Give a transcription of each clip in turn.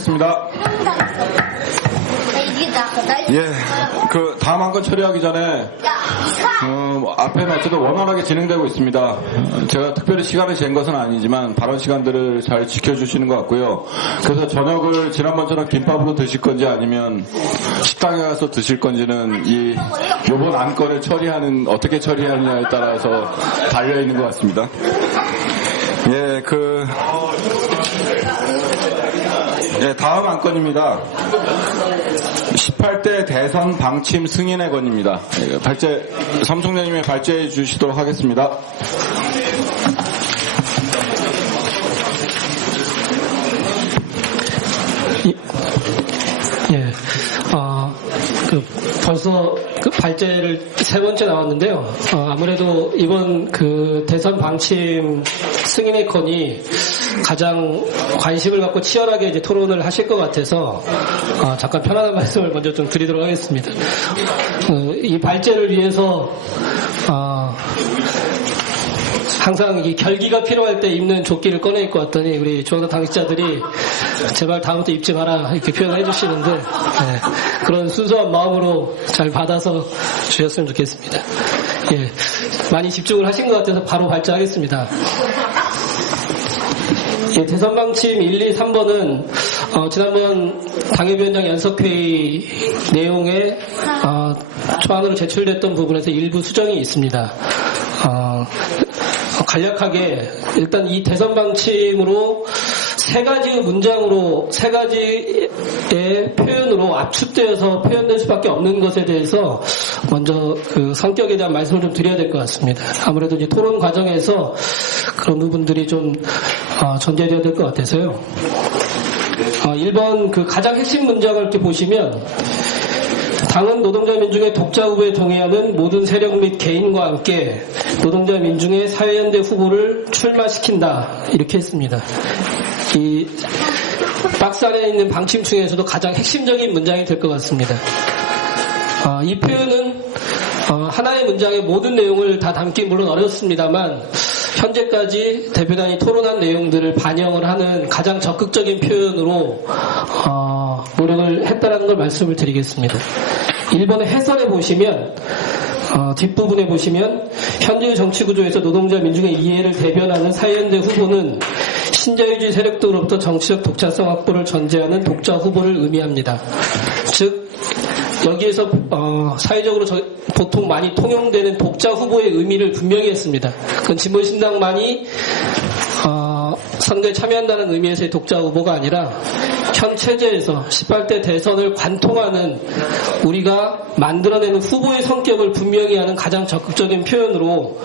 하겠습니다. 예, 그 다음 한 건 처리하기 전에 앞에는 어쨌든 원활하게 진행되고 있습니다. 제가 특별히 시간을 잰 것은 아니지만 발언 시간들을 잘 지켜주시는 것 같고요. 그래서 저녁을 지난번처럼 김밥으로 드실 건지 아니면 식당에 가서 드실 건지는 요번 안건을 어떻게 처리하느냐에 따라서 달려있는 것 같습니다. 다음 안건입니다. 18대 대선 방침 승인의 건입니다. 삼총장님의 발제해 주시도록 하겠습니다. 벌써 발제를 세 번째 나왔는데요. 아무래도 이번 대선 방침 승인의 건이 가장 관심을 갖고 치열하게 이제 토론을 하실 것 같아서 잠깐 편안한 말씀을 먼저 좀 드리도록 하겠습니다. 이 발제를 위해서 항상 이 결기가 필요할 때 입는 조끼를 꺼내 입고 왔더니 우리 중앙당 당직자들이 제발 다음부터 입지 마라 이렇게 표현해 주시는데 그런 순수한 마음으로 잘 받아서 주셨으면 좋겠습니다. 많이 집중을 하신 것 같아서 바로 발제하겠습니다. 대선 방침 1, 2, 3번은 지난번 당협위원장 연석회의 내용에 초안으로 제출됐던 부분에서 일부 수정이 있습니다. 간략하게 일단 이 대선 방침으로 세 가지의 표현으로 압축되어서 표현될 수밖에 없는 것에 대해서 먼저 성격에 대한 말씀을 좀 드려야 될 것 같습니다. 아무래도 이제 토론 과정에서 그런 부분들이 좀 전제되어야 될 것 같아서요. 1번 가장 핵심 문장을 이렇게 보시면 당은 노동자 민중의 독자 후보에 동의하는 모든 세력 및 개인과 함께 노동자 민중의 사회연대 후보를 출마시킨다 이렇게 했습니다. 이 박스 안에 있는 방침중에서도 가장 핵심적인 문장이 될 것 같습니다. 이 표현은 하나의 문장의 모든 내용을 다 담기 물론 어렵습니다만 현재까지 대표단이 토론한 내용들을 반영을 하는 가장 적극적인 표현으로 노력을 했다는 걸 말씀을 드리겠습니다. 1번의 해설에 보시면 뒷부분에 보시면 현재의 정치구조에서 노동자 민중의 이해를 대변하는 사회연대 후보는 신자유주의 세력들로부터 정치적 독자성 확보를 전제하는 독자 후보를 의미합니다. 즉 여기에서 사회적으로 보통 많이 통용되는 독자 후보의 의미를 분명히 했습니다. 그건 진보신당만이 선거에 참여한다는 의미에서의 독자 후보가 아니라 현 체제에서 18대 대선을 관통하는 우리가 만들어내는 후보의 성격을 분명히 하는 가장 적극적인 표현으로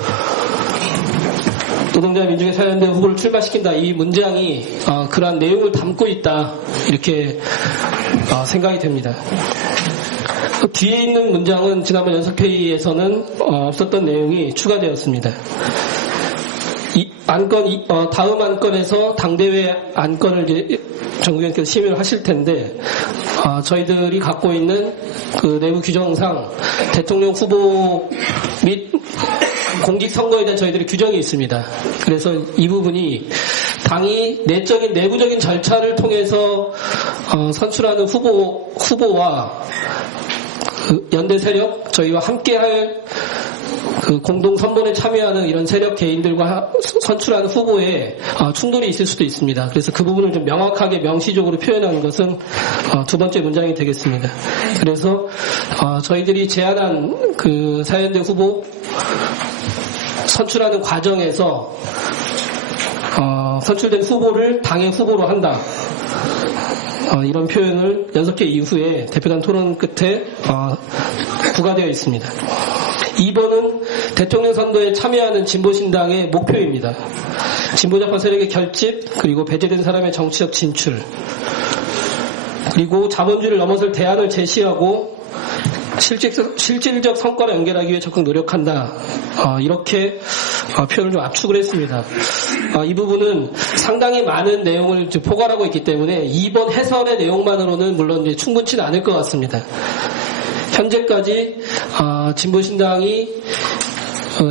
노동자 민중의 사회연대 후보를 출마시킨다. 이 문장이 그러한 내용을 담고 있다. 이렇게 생각이 됩니다. 뒤에 있는 문장은 지난번 연석회의에서는 없었던 내용이 추가되었습니다. 다음 안건에서 당대회 안건을 이제 정 의원께서 심의를 하실 텐데, 저희들이 갖고 있는 내부 규정상 대통령 후보 및 공직선거에 대한 저희들의 규정이 있습니다. 그래서 이 부분이 당이 내부적인 절차를 통해서 선출하는 후보와 연대 세력, 저희와 함께할 공동 선본에 참여하는 이런 세력 개인들과 선출하는 후보에 충돌이 있을 수도 있습니다. 그래서 그 부분을 좀 명확하게 명시적으로 표현하는 것은 두 번째 문장이 되겠습니다. 그래서 저희들이 제안한 사회연대 후보 선출하는 과정에서 선출된 후보를 당의 후보로 한다. 이런 표현을 연석회 이후에 대표단 토론 끝에 부과되어 있습니다. 2번은 대통령 선거에 참여하는 진보신당의 목표입니다. 진보좌파 세력의 결집, 그리고 배제된 사람의 정치적 진출, 그리고 자본주의를 넘어설 대안을 제시하고 실질적 성과를 연결하기 위해 적극 노력한다. 이렇게 표현을 좀 압축을 했습니다. 이 부분은 상당히 많은 내용을 포괄하고 있기 때문에 2번 해설의 내용만으로는 물론 충분치는 않을 것 같습니다. 현재까지 진보신당이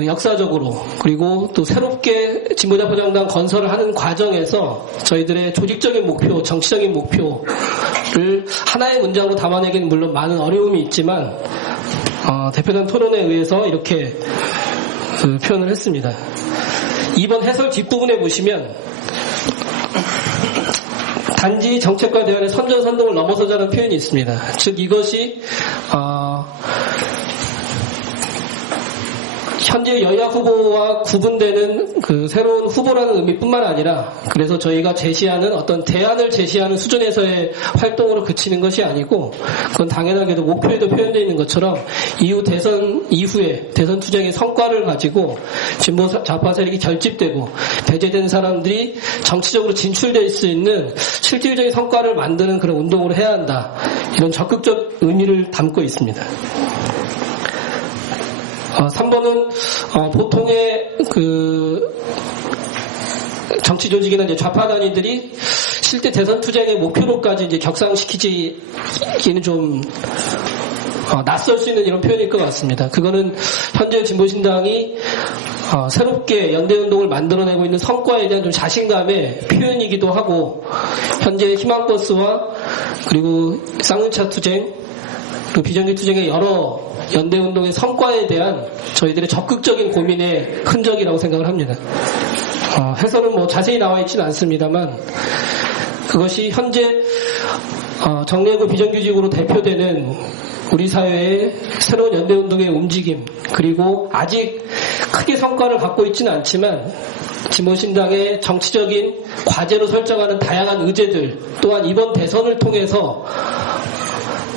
역사적으로 그리고 또 새롭게 진보자포정당 건설을 하는 과정에서 저희들의 조직적인 목표, 정치적인 목표를 하나의 문장으로 담아내기는 물론 많은 어려움이 있지만 대표단 토론에 의해서 이렇게 표현을 했습니다. 이번 해설 뒷부분에 보시면 단지 정책과 대안의 선전선동을 넘어서자는 표현이 있습니다. 즉 이것이 현재 여야 후보와 구분되는 그 새로운 후보라는 의미뿐만 아니라 그래서 저희가 제시하는 어떤 대안을 제시하는 수준에서의 활동으로 그치는 것이 아니고 그건 당연하게도 목표에도 표현되어 있는 것처럼 이후 대선 이후에 대선 투쟁의 성과를 가지고 진보 좌파 세력이 결집되고 배제된 사람들이 정치적으로 진출될 수 있는 실질적인 성과를 만드는 그런 운동으로 해야 한다. 이런 적극적 의미를 담고 있습니다. 3번은 보통의 그 정치 조직이나 이제 좌파 단위들이 실제 대선 투쟁의 목표로까지 이제 격상시키기는 좀 낯설 수 있는 이런 표현일 것 같습니다. 그거는 현재 진보신당이 새롭게 연대운동을 만들어내고 있는 성과에 대한 좀 자신감의 표현이기도 하고 현재 희망버스와 그리고 쌍용차 투쟁 그리고 비정규 투쟁의 여러 연대운동의 성과에 대한 저희들의 적극적인 고민의 흔적이라고 생각을 합니다. 해설은 뭐 자세히 나와 있지는 않습니다만 그것이 현재 정례구 비정규직으로 대표되는 우리 사회의 새로운 연대운동의 움직임 그리고 아직 크게 성과를 갖고 있지는 않지만 진보신당의 정치적인 과제로 설정하는 다양한 의제들 또한 이번 대선을 통해서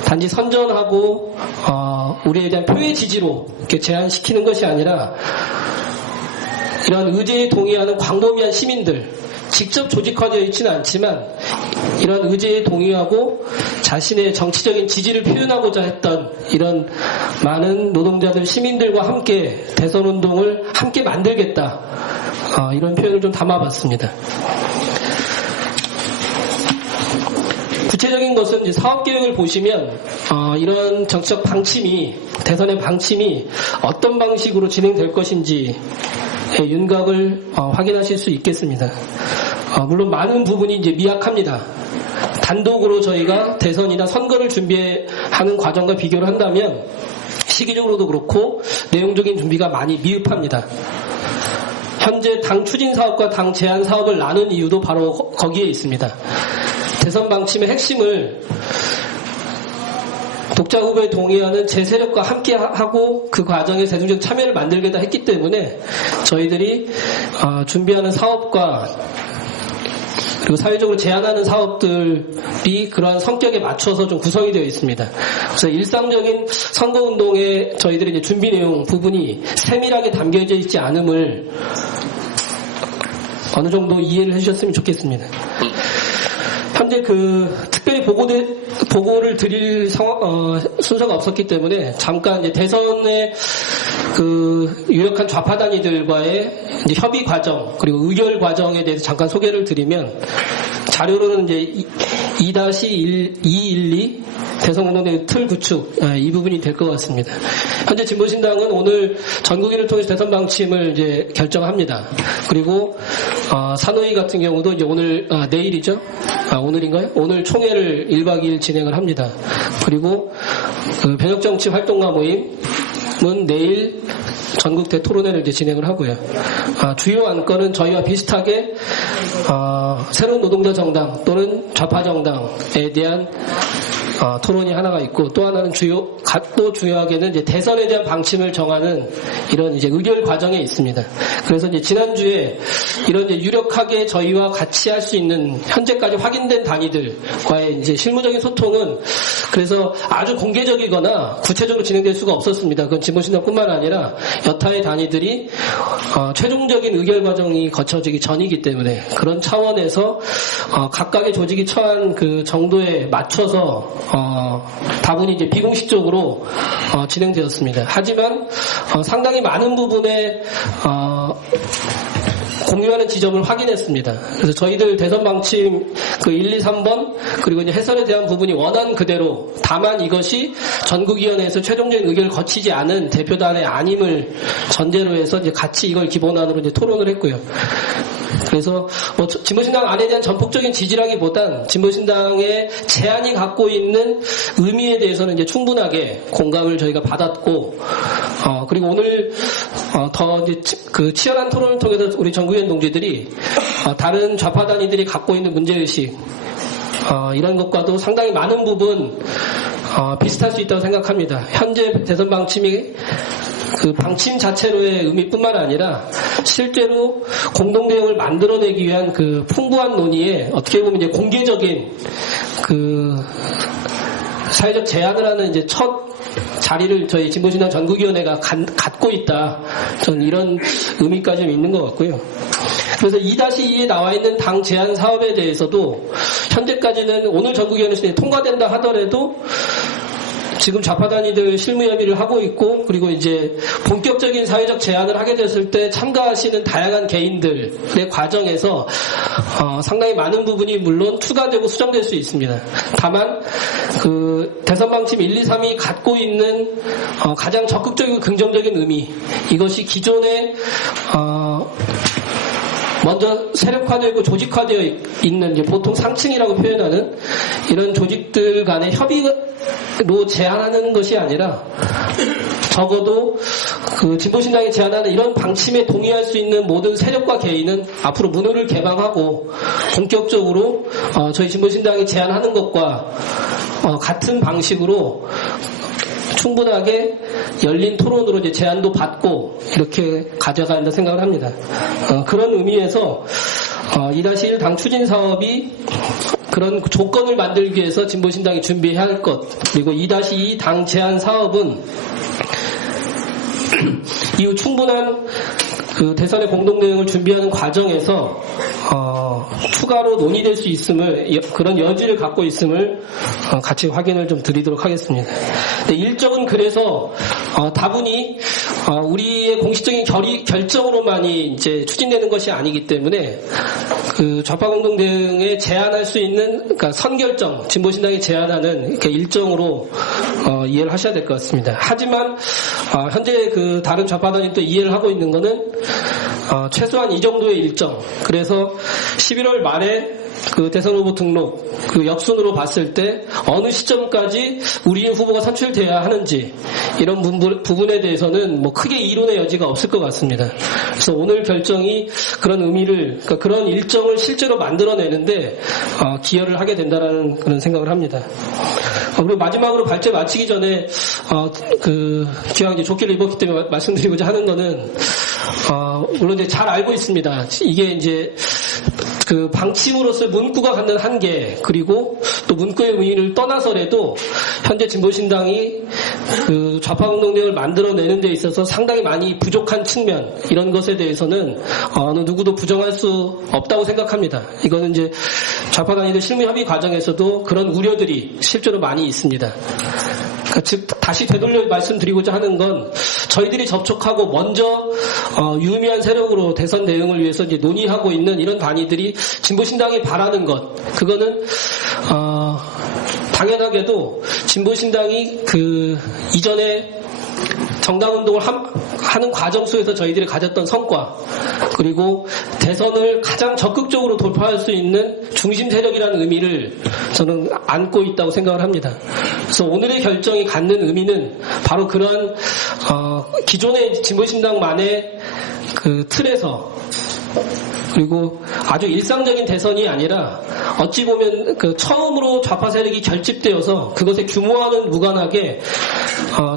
단지 선전하고 우리에 대한 표의 지지로 이렇게 제한시키는 것이 아니라 이런 의제에 동의하는 광범위한 시민들 직접 조직화되어 있지는 않지만 이런 의제에 동의하고 자신의 정치적인 지지를 표현하고자 했던 이런 많은 노동자들 시민들과 함께 대선운동을 함께 만들겠다 이런 표현을 좀 담아봤습니다. 구체적인 것은 이제 사업계획을 보시면 이런 정치적 방침이 대선의 방침이 어떤 방식으로 진행될 것인지의 윤곽을 확인하실 수 있겠습니다. 물론 많은 부분이 이제 미약합니다. 단독으로 저희가 대선이나 선거를 준비하는 과정과 비교를 한다면 시기적으로도 그렇고 내용적인 준비가 많이 미흡합니다. 현재 당 추진 사업과 당 제안 사업을 나눈 이유도 바로 거기에 있습니다. 대선 방침의 핵심을 독자 후보에 동의하는 제 세력과 함께 하고 그 과정에 대중적 참여를 만들겠다 했기 때문에 저희들이 준비하는 사업과 그리고 사회적으로 제안하는 사업들이 그러한 성격에 맞춰서 좀 구성이 되어 있습니다. 그래서 일상적인 선거운동에 저희들이 이제 준비 내용 부분이 세밀하게 담겨져 있지 않음을 어느 정도 이해를 해주셨으면 좋겠습니다. 현재 그 특별히 보고를 드릴 순서가 없었기 때문에 잠깐 이제 대선의 그 유력한 좌파 단위들과의 이제 협의 과정 그리고 의결 과정에 대해서 잠깐 소개를 드리면 자료로는 이제 2-212 대선운동의 틀 구축 이 부분이 될 것 같습니다. 현재 진보신당은 오늘 전국위를 통해서 대선 방침을 이제 결정합니다. 그리고 산호위 같은 경우도 이제 오늘 내일이죠? 오늘인가요? 오늘 총회를 1박 2일 진행을 합니다. 그리고 그 변혁정치 활동가 모임은 내일 전국 대토론회를 이제 진행을 하고요. 주요 안건은 저희와 비슷하게 새로운 노동자 정당 또는 좌파 정당에 대한 토론이 하나가 있고 또 하나는 또 중요하게는 이제 대선에 대한 방침을 정하는 이런 이제 의결 과정에 있습니다. 그래서 이제 지난주에 이런 이제 유력하게 저희와 같이 할 수 있는 현재까지 확인된 단위들과의 이제 실무적인 소통은 그래서 아주 공개적이거나 구체적으로 진행될 수가 없었습니다. 그건 진보신당뿐만 아니라 여타의 단위들이 최종적인 의결 과정이 거쳐지기 전이기 때문에 그런 차원에서 각각의 조직이 처한 그 정도에 맞춰서 다분히 이제 비공식적으로 진행되었습니다. 하지만 상당히 많은 부분에 공유하는 지점을 확인했습니다. 그래서 저희들 대선 방침 그 1, 2, 3번 그리고 이제 해설에 대한 부분이 원한 그대로, 다만 이것이 전국위원회에서 최종적인 의견을 거치지 않은 대표단의 아님을 전제로 해서 이제 같이 이걸 기본안으로 이제 토론을 했고요. 그래서 뭐 진보신당 안에 대한 전폭적인 지지라기보단 진보신당의 제안이 갖고 있는 의미에 대해서는 이제 충분하게 공감을 저희가 받았고, 그리고 오늘 더 이제 그 치열한 토론을 통해서 우리 전국위원 동지들이 다른 좌파 단위들이 갖고 있는 문제의식, 이런 것과도 상당히 많은 부분 비슷할 수 있다고 생각합니다. 현재 대선 방침이 그 방침 자체로의 의미뿐만 아니라 실제로 공동대응을 만들어내기 위한 그 풍부한 논의에 어떻게 보면 이제 공개적인 그 사회적 제안을 하는 이제 첫 자리를 저희 진보신당 전국위원회가 갖고 있다. 저는 이런 의미까지 좀 있는 것 같고요. 그래서 2-2에 나와 있는 당 제안 사업에 대해서도 현재까지는 오늘 전국위원회에서 통과된다 하더라도 지금 좌파 단위들 실무 협의를 하고 있고, 그리고 이제 본격적인 사회적 제안을 하게 됐을 때 참가하시는 다양한 개인들의 과정에서 상당히 많은 부분이 물론 추가되고 수정될 수 있습니다. 다만 그 대선 방침 1, 2, 3이 갖고 있는 가장 적극적이고 긍정적인 의미, 이것이 기존에 먼저 세력화되고 조직화되어 있는 이제 보통 상층이라고 표현하는 이런 조직들 간의 협의로 제안하는 것이 아니라 적어도 그 진보신당이 제안하는 이런 방침에 동의할 수 있는 모든 세력과 개인은 앞으로 문호를 개방하고 본격적으로 저희 진보신당이 제안하는 것과 같은 방식으로 충분하게 열린 토론으로 이제 제안도 받고 이렇게 가져가야 한다 생각을 합니다. 그런 의미에서 2-1 당 추진 사업이 그런 조건을 만들기 위해서 진보신당이 준비해야 할 것, 그리고 2-2 당 제안 사업은 이후 충분한 그 대선의 공동대응을 준비하는 과정에서 추가로 논의될 수 있음을, 그런 여지를 갖고 있음을 같이 확인을 좀 드리도록 하겠습니다. 일정은 그래서 다분히 우리의 공식적인 결정으로만이 이제 추진되는 것이 아니기 때문에 그 좌파 공동대응에 제안할 수 있는, 그러니까 선결정, 진보신당이 제안하는 이렇게 일정으로 이해를 하셔야 될 것 같습니다. 하지만 현재 그 다른 좌파단이 또 이해를 하고 있는 거는 최소한 이 정도의 일정. 그래서 11월 말에 그 대선 후보 등록 그 역순으로 봤을 때 어느 시점까지 우리의 후보가 선출돼야 하는지, 이런 부분에 대해서는 뭐 크게 이론의 여지가 없을 것 같습니다. 그래서 오늘 결정이 그런 의미를, 그러니까 그런 일정을 실제로 만들어내는데 기여를 하게 된다라는 그런 생각을 합니다. 그리고 마지막으로 발제 마치기 전에 기왕 이제 조끼를 입었기 때문에 말씀드리고자 하는 거는 물론 이제 잘 알고 있습니다. 이게 이제 그 방침으로서 문구가 갖는 한계, 그리고 또 문구의 의미를 떠나서라도 현재 진보신당이 그 좌파 공동대응을 만들어내는 데 있어서 상당히 많이 부족한 측면, 이런 것에 대해서는 어느 누구도 부정할 수 없다고 생각합니다. 이거는 이제 좌파 단위들 실무 협의 과정에서도 그런 우려들이 실제로 많이 있습니다. 그러니까 즉 다시 되돌려 말씀드리고자 하는 건, 저희들이 접촉하고 먼저 유의미한 세력으로 대선 대응을 위해서 이제 논의하고 있는 이런 단위들이 진보신당이 바라는 것, 그거는 당연하게도 진보신당이 그 이전에 정당운동을 하는 과정 속에서 저희들이 가졌던 성과, 그리고 대선을 가장 적극적으로 돌파할 수 있는 중심 세력이라는 의미를 저는 안고 있다고 생각을 합니다. 그래서 오늘의 결정이 갖는 의미는 바로 그런 기존의 진보신당만의 그 틀에서, 그리고 아주 일상적인 대선이 아니라 어찌 보면 그 처음으로 좌파 세력이 결집되어서 그것의 규모와는 무관하게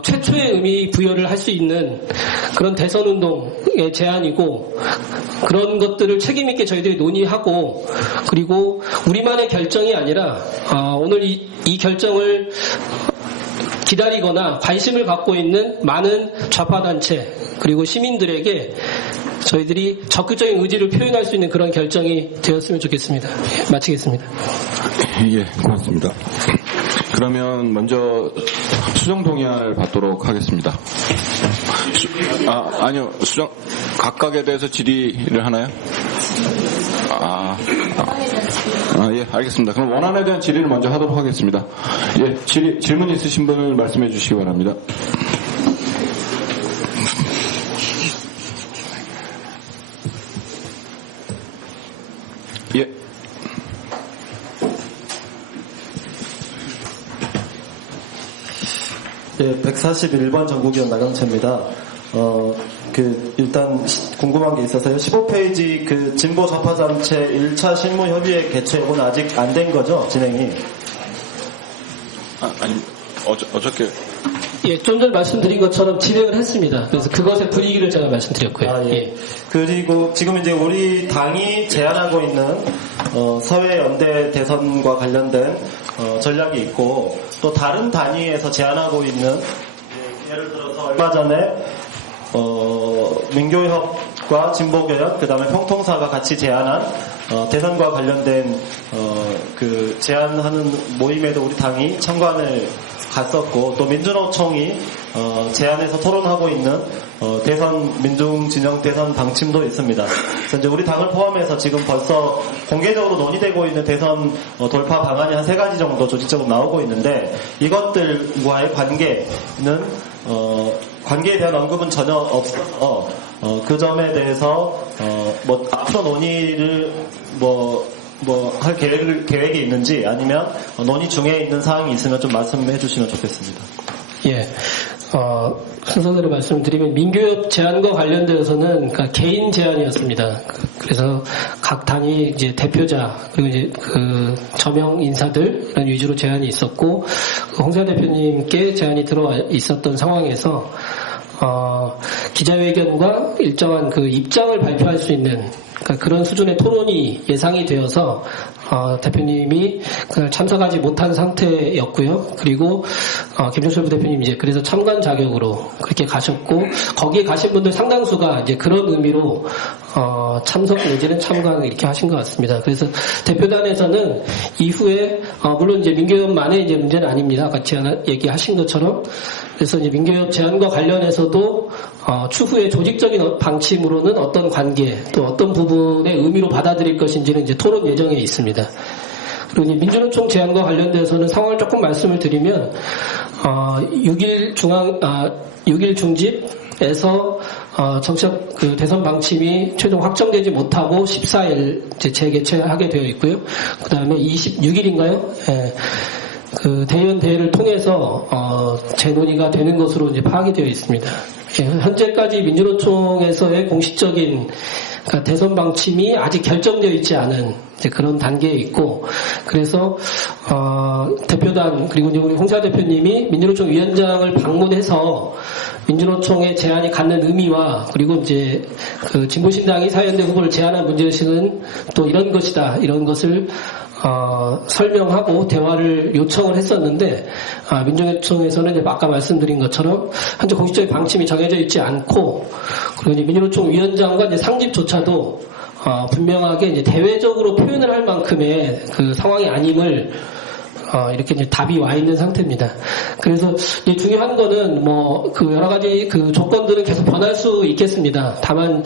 최초의 의미 부여를 할 수 있는 그런 대선 운동의 제안이고, 그런 것들을 책임 있게 저희들이 논의하고, 그리고 우리만의 결정이 아니라 오늘 이 결정을 기다리거나 관심을 갖고 있는 많은 좌파 단체 그리고 시민들에게 저희들이 적극적인 의지를 표현할 수 있는 그런 결정이 되었으면 좋겠습니다. 마치겠습니다. 예, 고맙습니다. 그러면 먼저 수정 동의안을 받도록 하겠습니다. 아니요, 수정 각각에 대해서 질의를 하나요? 예, 알겠습니다. 그럼 원안에 대한 질의를 먼저 하도록 하겠습니다. 예, 질문 있으신 분을 말씀해 주시기 바랍니다. 예. 예, 141번 전국위원 나경채입니다. 일단 궁금한 게 있어서요. 15페이지 그 진보 좌파단체 1차 실무협의회 개최는 아직 안 된 거죠? 진행이? 아니, 어저께. 예, 좀 전에 말씀드린 것처럼 진행을 했습니다. 그래서 그것의 분위기를 제가 말씀드렸고요. 예. 예. 그리고 지금 이제 우리 당이 제안하고 있는 서해연대 대선과 관련된 전략이 있고 또 다른 단위에서 제안하고 있는 예를 들어서 얼마 전에 민교협과 진보개혁 그다음에 평통사가 같이 제안한 대선과 관련된 그 제안하는 모임에도 우리 당이 참관을 갔었고 또 민주노총이 제안해서 토론하고 있는 대선 민중진영 대선 방침도 있습니다. 그래서 이제 우리 당을 포함해서 지금 벌써 공개적으로 논의되고 있는 대선 돌파 방안이 한 3가지 정도 조직적으로 나오고 있는데 이것들과의 관계는 관계에 대한 언급은 전혀 없어서 그 점에 대해서 뭐 앞으로 논의를 할 계획이 있는지 아니면 논의 중에 있는 사항이 있으면 좀 말씀해 주시면 좋겠습니다. 예. 순서대로 말씀드리면 민교협 제안과 관련되어서는 그러니까 개인 제안이었습니다. 그래서 각 단위 이제 대표자 그리고 이제 그 저명 인사들 이런 위주로 제안이 있었고 홍사 대표님께 제안이 들어와 있었던 상황에서 기자회견과 일정한 그 입장을 발표할 수 있는 그러니까 그런 수준의 토론이 예상이 되어서 대표님이 그날 참석하지 못한 상태였고요. 그리고 김종철 부대표님 이제 그래서 참관 자격으로 그렇게 가셨고 거기에 가신 분들 상당수가 이제 그런 의미로 참석 내지는 참관 이렇게 하신 것 같습니다. 그래서 대표단에서는 이후에 물론 이제 민교협만의 이제 문제는 아닙니다. 같이 얘기하신 것처럼 그래서 이제 민교협 제안과 관련해서도 추후에 조직적인 방침으로는 어떤 관계 또 어떤 부분의 의미로 받아들일 것인지는 이제 토론 예정에 있습니다. 그리고 이제 민주노총 제안과 관련돼서는 상황을 조금 말씀을 드리면 6일 중집에서 정책 그 대선 방침이 최종 확정되지 못하고 14일 재개최하게 되어 있고요. 그 다음에 26일인가요? 예. 그 대의원 대회를 통해서 재논의가 되는 것으로 이제 파악이 되어 있습니다. 예, 현재까지 민주노총에서의 공식적인 그러니까 대선 방침이 아직 결정되어 있지 않은 이제 그런 단계에 있고 그래서 대표단 그리고 이제 우리 홍사 대표님이 민주노총 위원장을 방문해서 민주노총의 제안이 갖는 의미와 그리고 이제 그 진보신당이 사회연대 후보를 제안한 문제의식은 또 이런 것이다 이런 것을 설명하고 대화를 요청을 했었는데 민주노총에서는 이제 아까 말씀드린 것처럼 현재 공식적인 방침이 정해져 있지 않고 그리고 이제 민주노총 위원장과 이제 상집조차도 분명하게 이제 대외적으로 표현을 할 만큼의 그 상황이 아님을 이렇게 이제 답이 와 있는 상태입니다. 그래서 이제 중요한 거는 뭐 그 여러 가지 그 조건들은 계속 변할 수 있겠습니다. 다만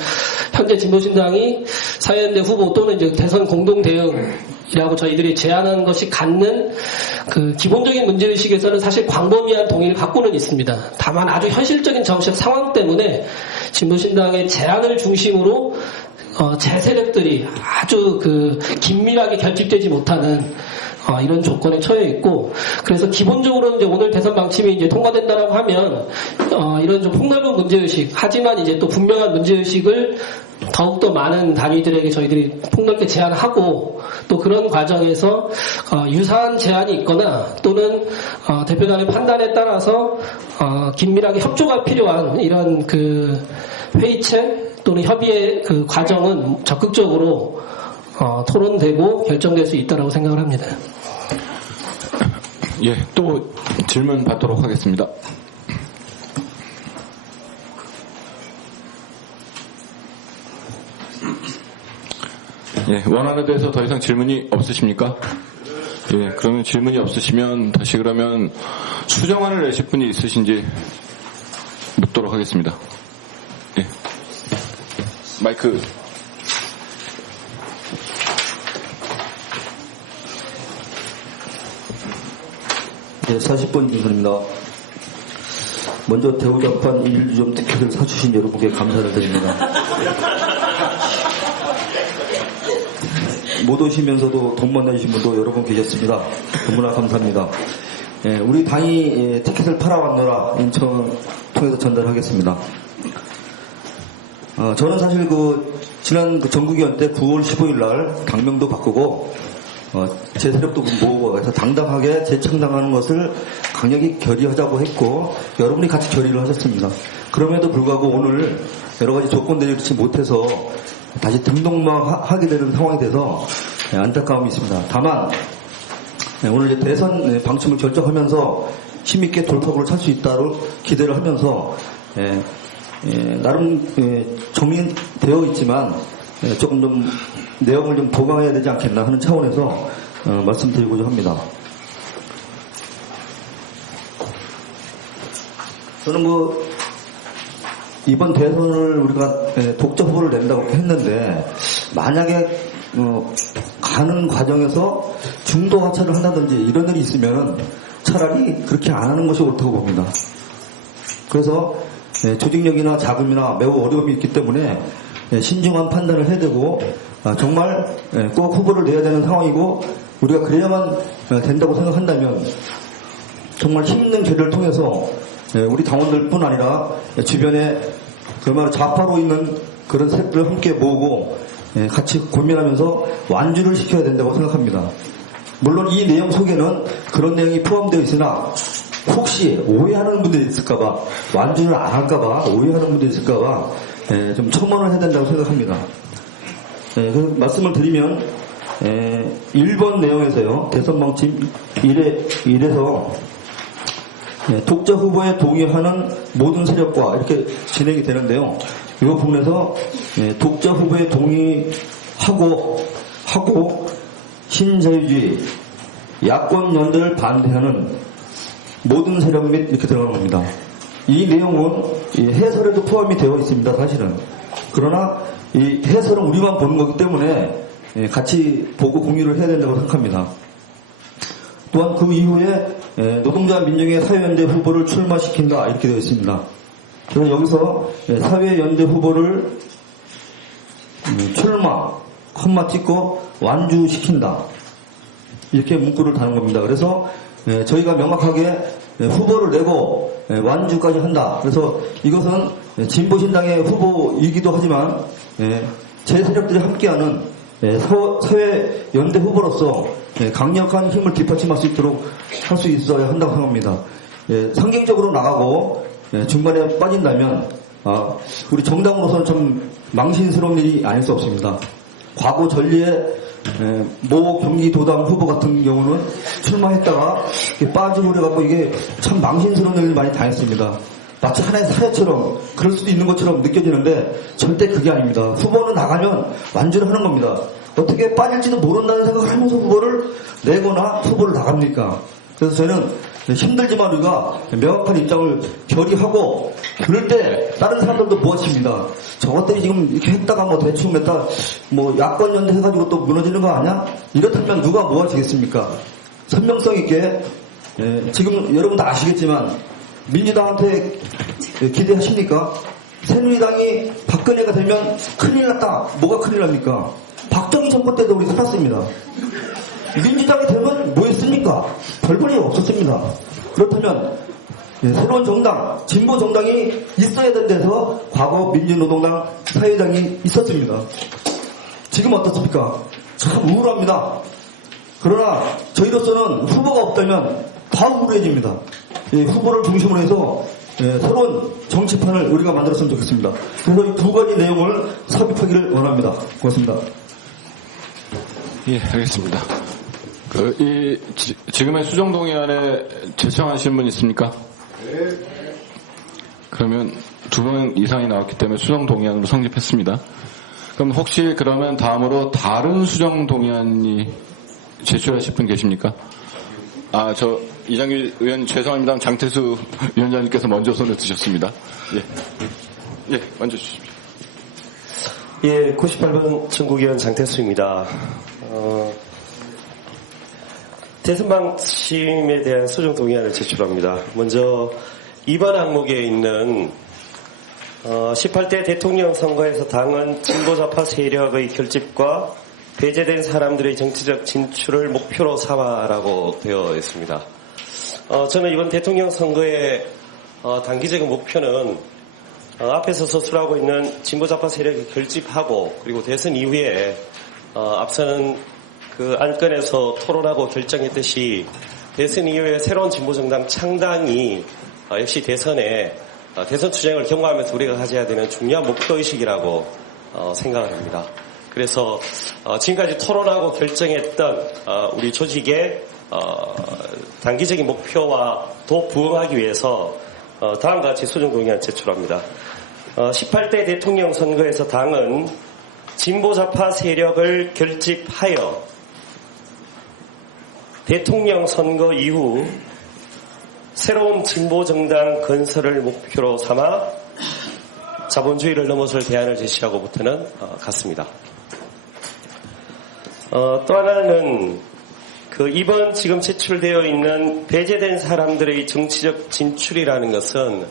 현재 진보신당이 사회연대 후보 또는 이제 대선 공동 대응이라고 저희들이 제안한 것이 갖는 그 기본적인 문제의식에서는 사실 광범위한 동의를 갖고는 있습니다. 다만 아주 현실적인 정치적 상황 때문에 진보신당의 제안을 중심으로 제 세력들이 아주 그 긴밀하게 결집되지 못하는 이런 조건에 처해 있고 그래서 기본적으로 이제 오늘 대선 방침이 이제 통과된다라고 하면 이런 좀 폭넓은 문제의식 하지만 이제 또 분명한 문제의식을 더욱더 많은 단위들에게 저희들이 폭넓게 제안하고 또 그런 과정에서 유사한 제안이 있거나 또는 대표단의 판단에 따라서 긴밀하게 협조가 필요한 이런 그 회의체 또는 협의의 그 과정은 적극적으로 토론되고 결정될 수 있다고 생각을 합니다. 예, 또 질문 받도록 하겠습니다. 예, 원안에 대해서 더 이상 질문이 없으십니까? 예, 그러면 질문이 없으시면 다시 그러면 수정안을 내실 분이 있으신지 묻도록 하겠습니다. 예. 마이크. 네, 40번 질문입니다. 먼저 대우자판 1주점 티켓을 사주신 여러분께 감사를 드립니다. 못 오시면서도 돈만 내주신 분도 여러 분 계셨습니다. 너무나 감사합니다. 예, 우리 당이 티켓을 팔아왔노라 인천 통해서 전달하겠습니다. 저는 사실 지난 전국위원 때 9월 15일 날 당명도 바꾸고 제 세력도 모으고 해서 당당하게 재창당하는 것을 강력히 결의하자고 했고 여러분이 같이 결의를 하셨습니다. 그럼에도 불구하고 오늘 여러 가지 조건들이 그렇지 못해서 다시 등록하게 되는 상황이 돼서 안타까움이 있습니다. 다만 오늘 이제 대선 방침을 결정하면서 힘있게 돌파구를 찰 수 있다고 기대를 하면서 나름 정리되어 있지만 조금 좀 내용을 좀 보강해야 되지 않겠나 하는 차원에서 말씀드리고자 합니다. 저는 이번 대선을 우리가 독자 후보를 낸다고 했는데 만약에 가는 과정에서 중도 하차를 한다든지 이런 일이 있으면 차라리 그렇게 안 하는 것이 옳다고 봅니다. 그래서 조직력이나 자금이나 매우 어려움이 있기 때문에 신중한 판단을 해야 되고 정말 꼭 후보를 내야 되는 상황이고 우리가 그래야만 된다고 생각한다면 정말 힘있는 결의를 통해서 우리 당원들뿐 아니라 주변에 그야말로 좌파로 있는 그런 세력들을 함께 모으고 같이 고민하면서 완주를 시켜야 된다고 생각합니다. 물론 이 내용 속에는 그런 내용이 포함되어 있으나 혹시 오해하는 분들이 있을까봐 완주를 안 할까봐 오해하는 분들이 있을까봐 좀 첨언을 해야 된다고 생각합니다. 그 말씀을 드리면 1번 내용에서요. 대선 방침 1에서 독자 후보에 동의하는 모든 세력과 이렇게 진행이 되는데요. 이 부분에서 독자 후보에 동의하고 신자유주의 야권 연대를 반대하는 모든 세력 및 이렇게 들어가는 겁니다. 이 내용은 해설에도 포함이 되어 있습니다. 사실은. 그러나 이 해설은 우리만 보는 거기 때문에 같이 보고 공유를 해야 된다고 생각합니다. 또한 그 이후에 노동자 민중의 사회연대 후보를 출마시킨다 이렇게 되어 있습니다. 그래서 여기서 사회연대 후보를 출마, 콤마 찍고 완주시킨다 이렇게 문구를 다는 겁니다. 그래서 저희가 명확하게 후보를 내고 완주까지 한다. 그래서 이것은 진보신당의 후보이기도 하지만 제 세력들이 함께하는 사회연대 후보로서 강력한 힘을 뒷받침할 수 있도록 할 수 있어야 한다고 생각합니다. 상징적으로 나가고 중간에 빠진다면 우리 정당으로서는 좀 망신스러운 일이 아닐 수 없습니다. 과거 전리의 모 경기도당 후보 같은 경우는 출마했다가 빠지고 그래갖고 이게 참 망신스러운 일을 많이 당했습니다. 마치 하나의 사회처럼 그럴 수도 있는 것처럼 느껴지는데 절대 그게 아닙니다. 후보는 나가면 완주를 하는 겁니다. 어떻게 빠질지도 모른다는 생각을 하면서 후보를 내거나 후보를 나갑니까? 그래서 저는 힘들지만 우리가 명확한 입장을 결의하고 그럴 때 다른 사람들도 모아집니다. 저것들이 지금 이렇게 했다가 대충 했다 야권 연대 해가지고 또 무너지는 거 아니야? 이렇다면 누가 모아지겠습니까? 선명성 있게 지금 여러분 다 아시겠지만 민주당한테 기대하십니까? 새누리당이 박근혜가 되면 큰일 났다. 뭐가 큰일 납니까? 박정희 정권 때도 우리 살았습니다. 민주당이 되면 뭐 했습니까? 별 볼일 없었습니다. 그렇다면 새로운 정당, 진보 정당이 있어야 되는 데서 과거 민주노동당, 사회당이 있었습니다. 지금 어떻습니까? 참 우울합니다. 그러나 저희로서는 후보가 없다면 더 우울해집니다. 후보를 중심으로 해서 새로운 정치판을 우리가 만들었으면 좋겠습니다. 그래서 이 두 가지 내용을 삽입하기를 원합니다. 고맙습니다. 예, 알겠습니다. 지금의 수정동의안에 제청하신 분 있습니까? 네. 그러면 2번 이상이 나왔기 때문에 수정동의안으로 성립했습니다. 그럼 혹시 그러면 다음으로 다른 수정동의안이 제출하실 분 계십니까? 이장길 의원 죄송합니다. 장태수 위원장님께서 먼저 손을 드셨습니다. 예, 먼저 주십시오. 예, 98번 전국위원 장태수입니다. 대선 방침에 대한 소정 동의안을 제출합니다. 먼저 이번 항목에 있는 18대 대통령 선거에서 당은 진보좌파 세력의 결집과 배제된 사람들의 정치적 진출을 목표로 삼아라고 되어 있습니다. 저는 이번 대통령 선거의 단기적인 목표는 앞에서 서술하고 있는 진보좌파 세력을 결집하고 그리고 대선 이후에 앞서는 그 안건에서 토론하고 결정했듯이 대선 이후에 새로운 진보정당 창당이 역시 대선에 대선 투쟁을 경험하면서 우리가 가져야 되는 중요한 목표의식이라고 생각을 합니다. 그래서 지금까지 토론하고 결정했던 우리 조직의 단기적인 목표와 더 부응하기 위해서 다음과 같이 소정동의안 제출합니다. 18대 대통령 선거에서 당은 진보좌파 세력을 결집하여 대통령 선거 이후 새로운 진보정당 건설을 목표로 삼아 자본주의를 넘어설 대안을 제시하고부터는 같습니다. 또 하나는 이번 지금 제출되어 있는 배제된 사람들의 정치적 진출이라는 것은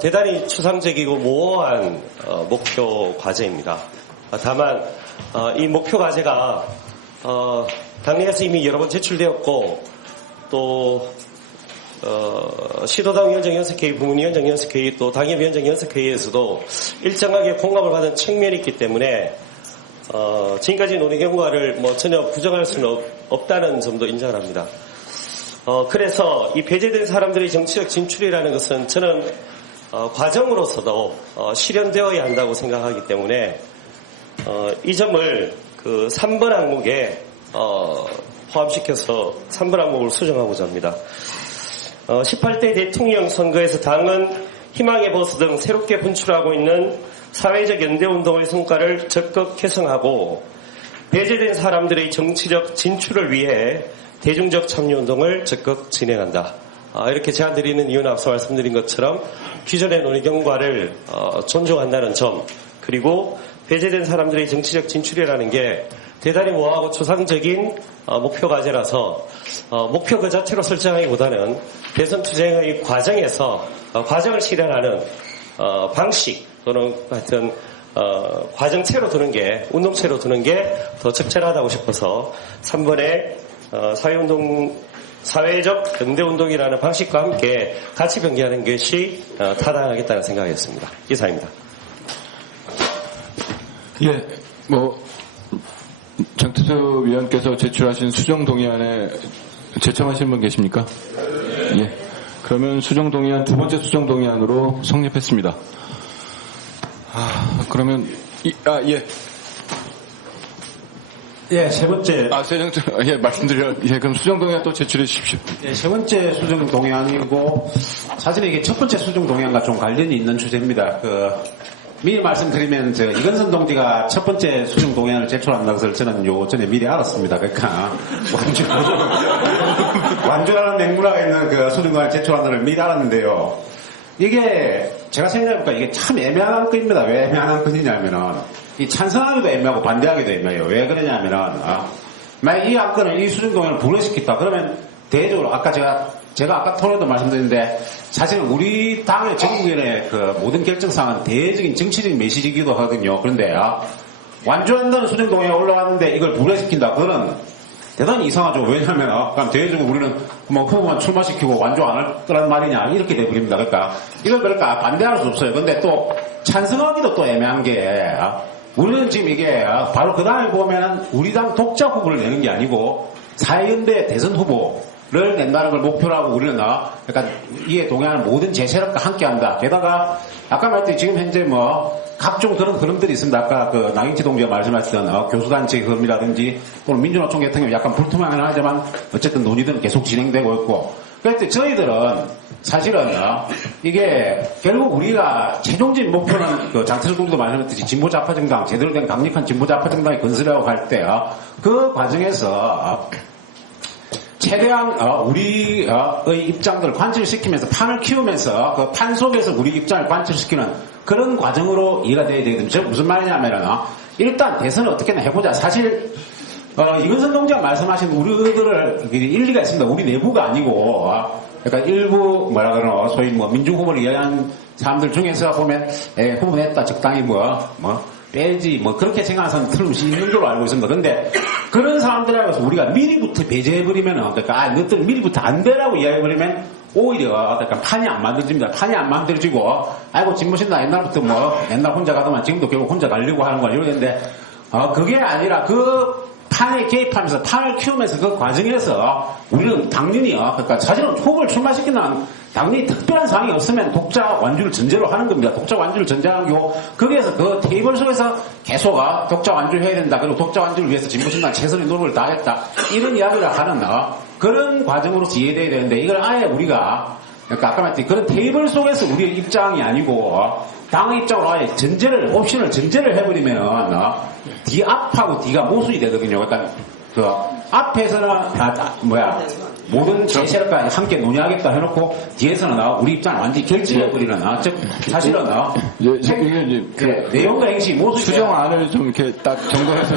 대단히 추상적이고 모호한 목표 과제입니다. 다만 이 목표 과제가 당내에서 이미 여러 번 제출되었고 또 시도당 위원장 연석회의, 부문위원장 연석회의, 또 당협위원장 연석회의에서도 일정하게 공감을 받은 측면이 있기 때문에 지금까지 논의 결과를 전혀 부정할 수는 없다는 점도 인정을 합니다. 그래서 이 배제된 사람들의 정치적 진출이라는 것은 저는 과정으로서도 실현되어야 한다고 생각하기 때문에 이 점을 3번 항목에 포함시켜서 3번 항목을 수정하고자 합니다. 18대 대통령 선거에서 당은 희망의 버스 등 새롭게 분출하고 있는 사회적 연대운동의 성과를 적극 개성하고 배제된 사람들의 정치적 진출을 위해 대중적 참여운동을 적극 진행한다. 이렇게 제안드리는 이유는 앞서 말씀드린 것처럼 기존의 논의 경과를 존중한다는 점, 그리고 배제된 사람들의 정치적 진출이라는 게 대단히 모호하고 추상적인 목표 과제라서 목표 그 자체로 설정하기보다는 대선 투쟁의 과정에서 과정을 실현하는 방식 또는 하여튼 과정체로 두는 게, 운동체로 두는 게 더 적절하다고 싶어서 3번에 사회적 연대운동이라는 방식과 함께 같이 변경하는 것이 타당하겠다는 생각이었습니다. 이상입니다. 예, 장태수 위원께서 제출하신 수정동의안에 제청하신 분 계십니까? 예. 그러면 수정동의안, 두 번째 수정동의안으로 성립했습니다. 그러면, 예. 예, 세 번째. 예, 말씀드려. 예, 그럼 수정동의안 또 제출해 주십시오. 예, 세 번째 수정 동의안이고, 사실 이게 첫 번째 수정 동의안과 좀 관련이 있는 주제입니다. 미리 말씀드리면, 이건선 동지가 첫 번째 수정 동의안을 제출한다는 것을 저는 전에 미리 알았습니다. 그러니까, 완주라는 맹문화가 있는 수정 동의안을 제출한다는 걸 미리 알았는데요. 이게, 제가 생각해보니까 이게 참 애매한 건입니다. 왜 애매한 건이냐면은, 이 찬성하기도 애매하고 반대하기도 애매해요. 왜 그러냐면은, 만약 이 안건을, 이 수정 동의안을 분해시켰다. 그러면, 대외적으로, 제가 아까 토론에도 말씀드렸는데, 사실은 우리 당의 전국위원회 모든 결정사항은 대외적인 정치적인 메시지이기도 하거든요. 그런데, 완주한다는 수정 동의안이 올라왔는데 이걸 분해시킨다. 그거는 대단히 이상하죠. 왜냐하면, 그럼 대외적으로 우리는 후보만 출마시키고 완주 안 할 거란 말이냐. 이렇게 돼버립니다. 그러니까 반대할 수 없어요. 근데 또, 찬성하기도 또 애매한 게, 우리는 지금 이게, 바로 그 다음에 보면 우리 당 독자 후보를 내는 게 아니고, 사회연대 대선 후보를 낸다는 걸 목표로 하고 우리는 그러니까 이에 동의하는 모든 제세력과 함께 한다. 게다가, 아까 말했듯이 지금 현재 각종 그런 흐름들이 있습니다. 아까 나경치 동지가 말씀하셨던 교수단체 흐름이라든지 또는 민주노총 같은 경우 약간 불투명하긴 하지만 어쨌든 논의들은 계속 진행되고 있고. 그런데 저희들은 사실은 이게 결국 우리가 최종적인 목표는 장태수 동지도 말씀했듯이 진보좌파정당, 제대로 된 강력한 진보좌파정당의 건설이라고 할 때 그 과정에서 최대한 우리의 입장들을 관철시키면서 판을 키우면서 그 판 속에서 우리 입장을 관철시키는 그런 과정으로 이해가 돼야 되거든요. 저 무슨 말이냐면은 일단 대선을 어떻게나 해보자. 사실 이건선 동지가 말씀하신 우리들을 일리가 있습니다. 우리 내부가 아니고 그러니까 일부 뭐라 그러나 소위 뭐 민중 후보를 이해한 사람들 중에서 보면 후보 냈다 적당히 빼지 그렇게 생각하는 사람 틀림없이 있는 걸로 알고 있습니다. 근데 그런 사람들하고 우리가 미리부터 배제해버리면 그러니까 너들 미리부터 안 되라고 이야기해버리면 오히려 그러니까 판이 안 만들어집니다. 판이 안 만들어지고 아이고 진보신당 옛날부터 맨날 혼자 가더만 지금도 결국 혼자 가려고 하는 거야 이러는데 그게 아니라 그 판에 개입하면서 판을 키우면서 그 과정에서 우리는 당연히 그러니까 사실은 후보를 출마시키는 당연히 특별한 상황이 없으면 독자 완주를 전제로 하는 겁니다. 독자 완주를 전제하는 거고 거기에서 그 테이블 속에서 계속 독자 완주를 해야 된다. 그리고 독자 완주를 위해서 진보신당 최선의 노력을 다했다. 이런 이야기를 하는 그런 과정으로서 이해돼야 되는데 이걸 아예 우리가 그러니까 아까 말했듯이 그런 테이블 속에서 우리의 입장이 아니고 당의 입장으로 아예 옵션을 전제를 해버리면은 뒤 앞하고 뒤가 모순이 되거든요. 그러니까 그 앞에서는 모든 제시력과 함께 논의하겠다 해놓고 뒤에서는 우리 입장을 완전히 결정해버리는 즉 사실은 내용과 행식이 모순이 수정안을 좀 이렇게 딱 정돈해서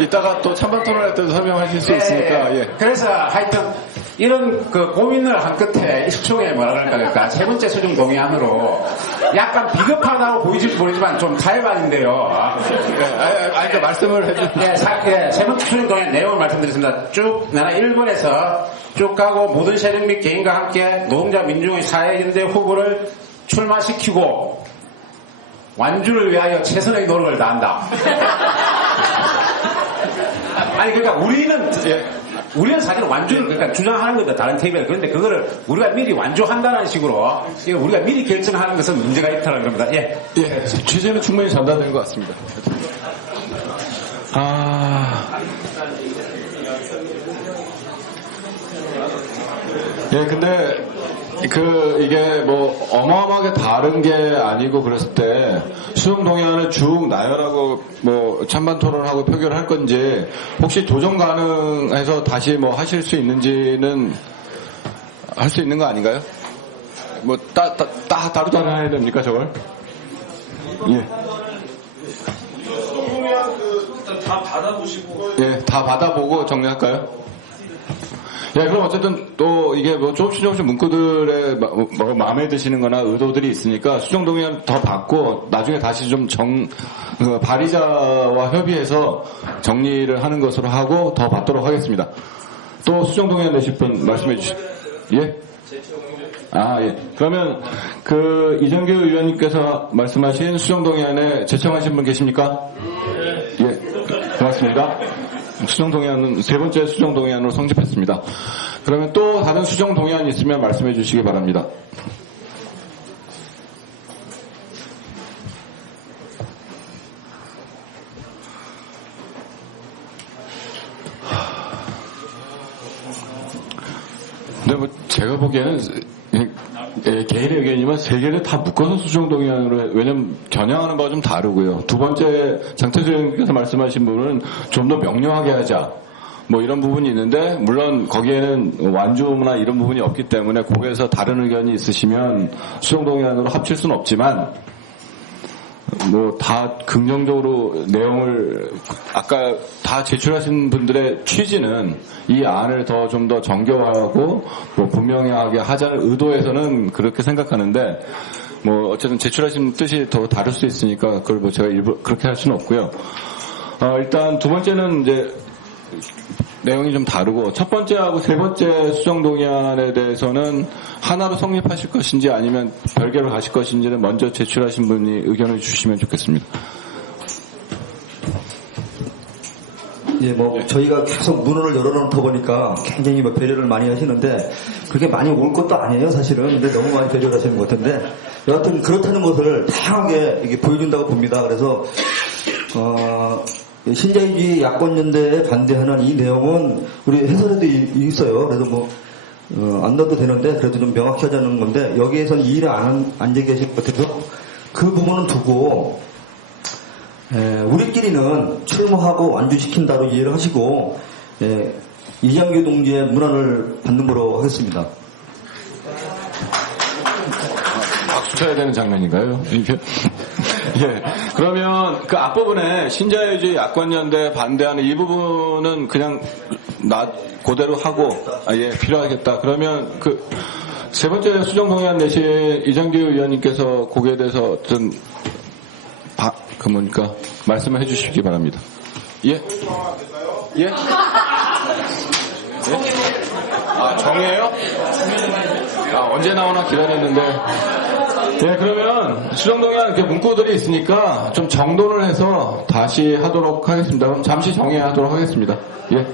이따가 또 찬반 토론할 때도 설명하실 수 있으니까 그래서 하여튼 이런 그 고민을 한 끝에 일종의 그러니까 세 번째 수정 동의안으로 약간 비겁하다고 보이실지 모르지만 좀 타협안인데요. 그 말씀을 해주세요. 세 번째 수정 동의안 내용을 말씀드리겠습니다. 쭉 나라 1번에서 쭉 가고 모든 세력 및 개인과 함께 노동자 민중의 사회연대 후보를 출마시키고 완주를 위하여 최선의 노력을 다한다. 아니 그러니까 우리는 사실 완주를 그러니까 주장하는 겁니다. 다른 테이블에. 그런데 그거를 우리가 미리 완주한다는 식으로 우리가 미리 결정하는 것은 문제가 있다는 겁니다. 취지는 충분히 전달된 것 같습니다. 근데 이게 어마어마하게 다른 게 아니고 그랬을 때 수정 동의안을 쭉 나열하고 찬반 토론하고 표결할 건지 혹시 조정 가능해서 다시 하실 수 있는지는 할 수 있는 거 아닌가요? 따로 해야 됩니까 저걸? 다 받아보시고. 다 받아보고 정리할까요? 그럼 어쨌든 또 이게 조금씩 문구들의 마음에 드시는 거나 의도들이 있으니까 수정동의안 더 받고 나중에 다시 좀 발의자와 협의해서 정리를 하는 것으로 하고 더 받도록 하겠습니다. 또 수정동의안 내실 분 말씀해 주시죠. 그러면 이정규 의원님께서 말씀하신 수정동의안에 제청하신 분 계십니까? 고맙습니다. 수정동의안은 세 번째 수정동의안으로 성립했습니다. 그러면 또 다른 수정동의안이 있으면 말씀해 주시기 바랍니다. 근데 제가 보기에는 개인의 의견이지만 세 개를 다 묶어서 수정동의안으로 왜냐면 겨냥하는 바가 좀 다르고요. 두 번째 장태수 의원께서 말씀하신 부분은 좀 더 명료하게 하자. 이런 부분이 있는데 물론 거기에는 완주나 이런 부분이 없기 때문에 거기에서 다른 의견이 있으시면 수정동의안으로 합칠 수는 없지만 다 긍정적으로 내용을 아까 다 제출하신 분들의 취지는 이 안을 좀 더 정교하고 분명하게 하자는 의도에서는 그렇게 생각하는데 어쨌든 제출하신 뜻이 더 다를 수 있으니까 그걸 제가 일부러 그렇게 할 수는 없고요. 일단 두 번째는 이제 내용이 좀 다르고 첫 번째하고 세 번째 수정동의안에 대해서는 하나로 성립하실 것인지 아니면 별개로 가실 것인지는 먼저 제출하신 분이 의견을 주시면 좋겠습니다. 저희가 계속 문을 열어놓다 보니까 굉장히 배려를 많이 하시는데 그렇게 많이 올 것도 아니에요 사실은. 근데 너무 많이 배려를 하시는 것 같은데 여하튼 그렇다는 것을 다양하게 이게 보여준다고 봅니다. 그래서 신자유주의 야권연대에 반대하는 이 내용은 우리 해설에도 있어요. 그래서 안 넣어도 되는데 그래도 좀 명확히 하자는 건데 여기에선 이의를 안 제기하실 것 같아서 그 부분은 두고 우리끼리는 출마하고 완주시킨다로 이해를 하시고 이장규 동지의 문안을 받는 거로 하겠습니다. 박수 쳐야 되는 장면인가요? 이게? 예. 그러면 그 앞부분에 신자유주의 야권연대 반대하는 이 부분은 그냥 그대로 하고, 예, 필요하겠다. 그러면 그 세 번째 수정동의안 내신 이정규 의원님께서 거기에 대해서 어떤, 말씀을 해 주시기 바랍니다. 예? 예? 예? 정해요? 언제 나오나 기다렸는데. 예, 그러면 수정동의안 이렇게 문구들이 있으니까 좀 정돈을 해서 다시 하도록 하겠습니다. 그럼 잠시 정해하도록 하겠습니다. 예.